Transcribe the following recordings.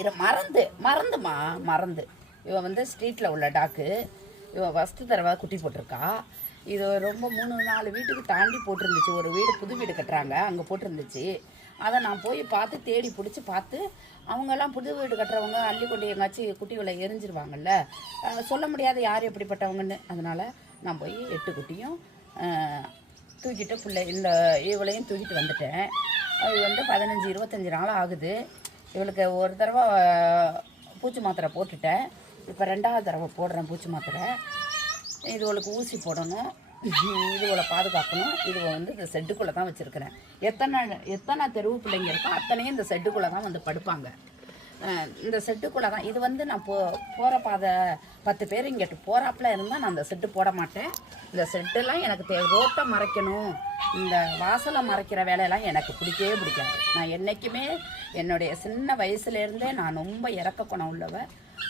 இரு மறந்து மறந்துமா? மறந்து. இவன் வந்து ஸ்ட்ரீட்டில் உள்ள டாக்கு இவன் ஃபஸ்ட்டு தடவை குட்டி போட்டிருக்கா. இது ரொம்ப மூணு நாலு வீட்டுக்கு தாண்டி போட்டிருந்துச்சு. ஒரு வீடு புது வீடு கட்டுறாங்க. அங்கே போட்டிருந்துச்சு. அதை நான் போய் பார்த்து தேடி பிடிச்சி பார்த்து அவங்கெல்லாம் புது வீடு கட்டுறவங்க அள்ளி கொண்டு எங்காச்சும் குட்டிகளை எரிஞ்சிருவாங்கல்ல. சொல்ல முடியாத யார் எப்படிப்பட்டவங்கன்னு. அதனால் நான் போய் எட்டு குட்டியும் தூக்கிட்டு பிள்ளை இந்த இவளையும் தூக்கிட்டு வந்துட்டேன். அது வந்து பதினஞ்சு இருபத்தஞ்சி நாள் ஆகுது. இவளுக்கு ஒரு தடவை பூச்சி மாத்திரை போட்டுட்டேன். இப்போ ரெண்டாவது தடவை போடுறேன் பூச்சி மாத்திரை. இதுவளுக்கு ஊசி போடணும். இதுவளை பாதுகாக்கணும். இது வந்து இந்த செட்டுக்குள்ளே தான் வச்சுருக்கிறேன். எத்தனை எத்தனை தெருவு பிள்ளைங்க இருக்கோ அத்தனையும் இந்த செட்டுக்குள்ளே தான் வந்து படுப்பாங்க. இந்த செட்டுக்குள்ளே தான். இது வந்து நான் போ போகிற பாதை பத்து பேர் இங்கிட்டு போகிறாப்புல இருந்தால் நான் அந்த செட்டு போட மாட்டேன். இந்த செட்டுலாம் எனக்கு தே ரோட்டை மறைக்கணும். இந்த வாசலை மறைக்கிற வேலையெல்லாம் எனக்கு பிடிக்கவே பிடிக்காது. நான் என்றைக்குமே என்னுடைய சின்ன வயசுலேருந்தே நான் ரொம்ப இறக்க குணம் உள்ளவ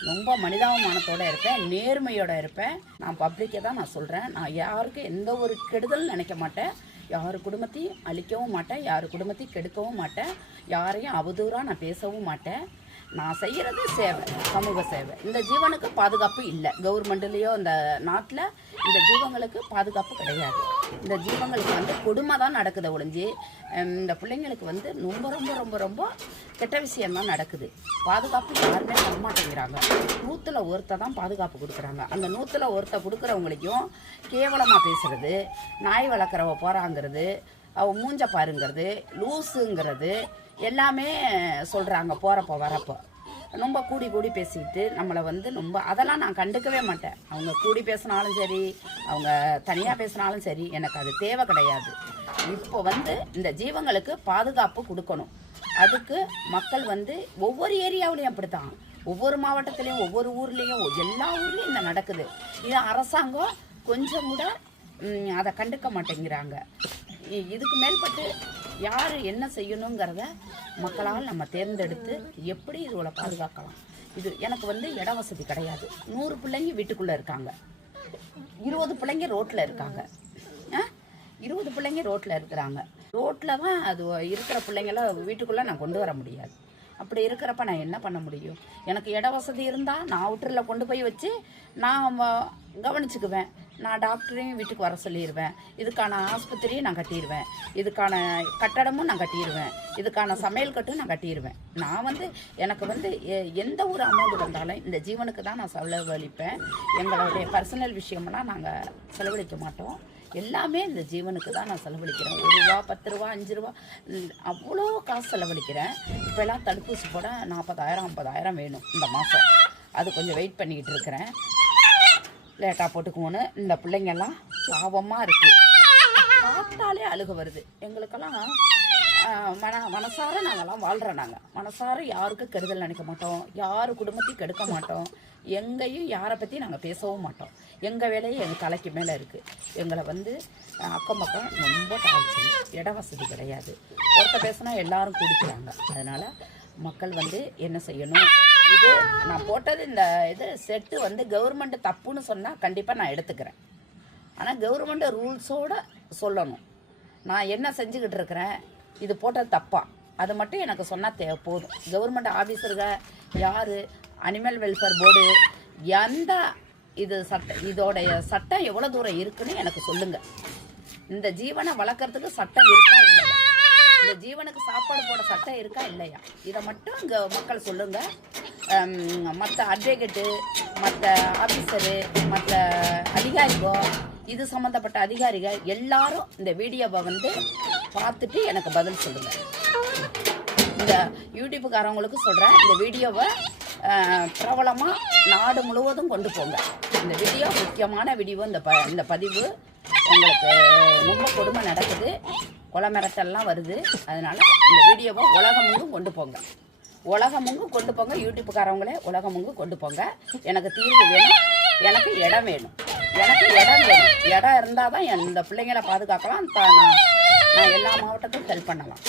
ரொம்ப மனிதாபிமானத்தோடு இருப்பேன். நேர்மையோடு இருப்பேன். நான் பப்ளிக்கை தான் நான் சொல்கிறேன் நான் யாருக்கும் எந்த ஒரு கெடுதல் நினைக்க மாட்டேன். யார் குடும்பத்தையும் அழிக்கவும் மாட்டேன் யார் குடும்பத்தையும் கெடுக்கவும் மாட்டேன் யாரையும் அவதூறாக நான் பேசவும் மாட்டேன். நான் செய்கிறது சேவை சமூக சேவை. இந்த ஜீவனுக்கு பாதுகாப்பு இல்லை. கவர்மெண்ட்லேயோ இந்த நாட்டில் இந்த ஜீவங்களுக்கு பாதுகாப்பு கிடையாது. இந்த ஜீவங்களுக்கு வந்து கொடுமை தான் நடக்குது ஒழிஞ்சு இந்த பிள்ளைங்களுக்கு வந்து ரொம்ப ரொம்ப ரொம்ப ரொம்ப கெட்ட விஷயம்தான் நடக்குது. பாதுகாப்பு யாருமே தர மாட்டேங்கிறாங்க. நூற்றில் ஒருத்த தான் பாதுகாப்பு கொடுக்குறாங்க. அந்த நூற்றில் ஒருத்த கொடுக்குறவங்களையும் கேவலமாக பேசுகிறது நாய் வளர்க்குறவ போகிறாங்கிறது அவ மூஞ்ச பாருங்கிறது லூஸுங்கிறது எல்லாமே சொல்கிறாங்க போகிறப்போ வரப்போ. ரொம்ப கூடி கூடி பேசிக்கிட்டு நம்மளை வந்து ரொம்ப அதெல்லாம் நான் கண்டுக்கவே மாட்டேன். அவங்க கூடி பேசினாலும் சரி அவங்க தனியாக பேசினாலும் சரி எனக்கு அது தேவை கிடையாது. இப்போ வந்து இந்த ஜீவங்களுக்கு பாதுகாப்பு கொடுக்கணும். அதுக்கு மக்கள் வந்து ஒவ்வொரு ஏரியாவிலையும் அப்படித்தான். ஒவ்வொரு மாவட்டத்திலையும் ஒவ்வொரு ஊர்லேயும் எல்லா ஊர்லேயும் இந்த நடக்குது. இது அரசாங்கம் கொஞ்சம் கூட அதை கண்டுக்க மாட்டேங்கிறாங்க. இ- இதுக்கு மேல்பட்டு யார் என்ன செய்யணுங்கிறத மக்களால் நம்ம தேர்ந்தெடுத்து எப்படி இதோட பாதுகாக்கலாம். இது எனக்கு வந்து இட வசதி கிடையாது. நூறு பிள்ளைங்க வீட்டுக்குள்ளே இருக்காங்க. இருபது பிள்ளைங்க ரோட்டில் இருக்காங்க. இருபது பிள்ளைங்க ரோட்டில் இருக்கிறாங்க. ரோட்டில் தான் அது இருக்கிற பிள்ளைங்கள வீட்டுக்குள்ளே நான் கொண்டு வர முடியாது. அப்படி இருக்கிறப்ப நான் என்ன பண்ண முடியும்? எனக்கு இட வசதி இருந்தால் நான் அவுட்டரில் கொண்டு போய் வச்சு நான் கவனிச்சுக்குவேன். நான் டாக்டரையும் வீட்டுக்கு வர சொல்லிடுவேன் இதுக்கான ஆஸ்பத்திரியும் நான் கட்டிடுவேன் இதுக்கான கட்டடமும் நான் கட்டிடுவேன் இதுக்கான சமையல் கட்டும் நான் கட்டிடுவேன் நான் வந்து எனக்கு வந்து எ- எந்த ஒரு அமௌண்ட் வந்தாலும் இந்த ஜீவனுக்கு தான் நான் செலவழிப்பேன். எங்களுடைய பர்சனல் விஷயமெல்லாம் நாங்கள் செலவழிக்க மாட்டோம். எல்லாமே இந்த ஜீவனுக்கு தான் நான் செலவழிக்கிறேன். ஒரு ரூபா பத்து ரூபா அஞ்சு ரூபா அவ்வளோ காசு செலவழிக்கிறேன். இப்போல்லாம் தடுப்பூசி போட நாற்பதாயிரம் ஐம்பதாயிரம் வேணும் இந்த மாதம் அது கொஞ்சம் வெயிட் பண்ணிக்கிட்டு இருக்கிறேன். லேட்டாக போட்டுக்குவோன்னு இந்த பிள்ளைங்கெல்லாம் லாபமாக இருக்குது பார்த்தாலே அழுக வருது. எங்களுக்கெல்லாம் மன மனசார நாங்கெல்லாம் வாழ்கிறோம் நாங்கள் மனசார யாருக்கும் கெடுதல் நினைக்க மாட்டோம். யார் குடும்பத்தையும் கெடுக்க மாட்டோம். எங்கேயும் யாரை பற்றி நாங்கள் பேசவும் மாட்டோம். எங்கள் வேலையை எங்கள் தலைக்கு மேலே இருக்குது எங்களை வந்து அக்கம் பக்கம் ரொம்ப டார்ச்சர். இட வசதி கிடையாது. ஒருத்த பேசினா எல்லாரும் குடிக்கிறாங்க. அதனால் மக்கள் வந்து என்ன செய்யணும்? இது நான் போட்டது இந்த இது செட்டு வந்து கவர்மெண்ட் தப்புன்னு சொன்னால் கண்டிப்பாக நான் எடுத்துக்கிறேன். ஆனால் கவர்மெண்ட் ரூல்ஸோடு சொல்லணும். நான் என்ன செஞ்சுக்கிட்டு இருக்கிறேன் இது போட்டது தப்பா? அது மட்டும் எனக்கு சொன்னால் தே போதும். கவர்மெண்ட் ஆஃபீஸருங்க யார்? அனிமல் வெல்ஃபேர் போர்டு எந்த இது சட்ட இதோடைய சட்டம் எவ்வளோ தூரம் இருக்குன்னு எனக்கு சொல்லுங்கள் இந்த ஜீவனை வளர்க்குறதுக்கு சட்டம் இருக்கா இல்லையா? இந்த ஜீவனுக்கு சாப்பாடு போட சட்டம் இருக்கா இல்லையா? இதை மட்டும் இங்கே மக்கள் சொல்லுங்கள் மற்ற அட்வொகேட்டு மற்ற ஆஃபீஸரு மற்ற அதிகாரிகோ இது சம்மந்தப்பட்ட அதிகாரிகள் எல்லாரும் இந்த வீடியோவை வந்து பார்த்துட்டு எனக்கு பதில் சொல்லுங்க. இந்த யூடியூப்புக்காரவங்களுக்கு சொல்கிறேன் இந்த வீடியோவை பிரபலமாக நாடு முழுவதும் கொண்டு போங்க. இந்த வீடியோ முக்கியமான வீடியோ இந்த ப இந்த பதிவு உங்களுக்கு ரொம்ப கொடுமை நடக்குது. கொலை வருது. அதனால் இந்த வீடியோவை உலகமெங்கும் கொண்டு போங்க. உலகமெங்கும் கொண்டு போங்க யூடியூப்புக்காரவங்களே உலகமெங்கும் கொண்டு போங்க. எனக்கு தீர்வு வேணும். எனக்கு இடம் வேணும். எனக்கு இடம் வேணும் இடம் இருந்தால் தான் இந்த பிள்ளைங்களை பாதுகாக்கலாம். நான் எல்லா மாவட்டத்துக்கும் ஹெல்ப் பண்ணலாம்.